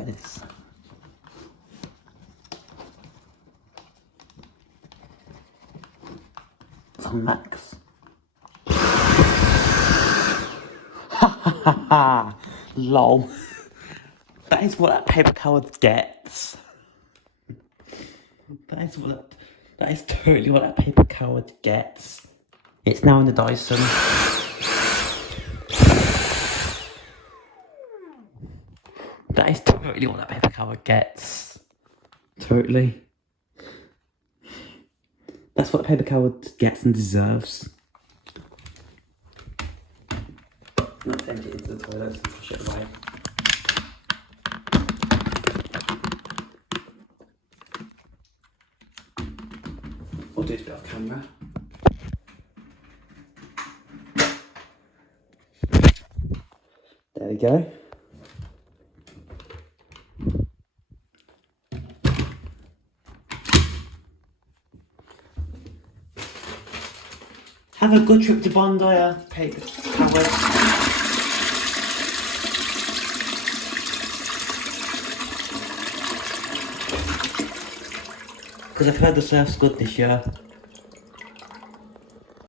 like this. It's on max. Ha ha ha ha! Lol. That is what that paper coward gets. That is totally what that paper coward gets. It's now in the Dyson. That is totally what that paper coward gets. Totally. That's what the paper coward gets and deserves. Let's empty it into the toilet and push it away. We'll do this bit off camera. There we go. Have a good trip to Bondi, paper coward. Because I've heard the surf's good this year.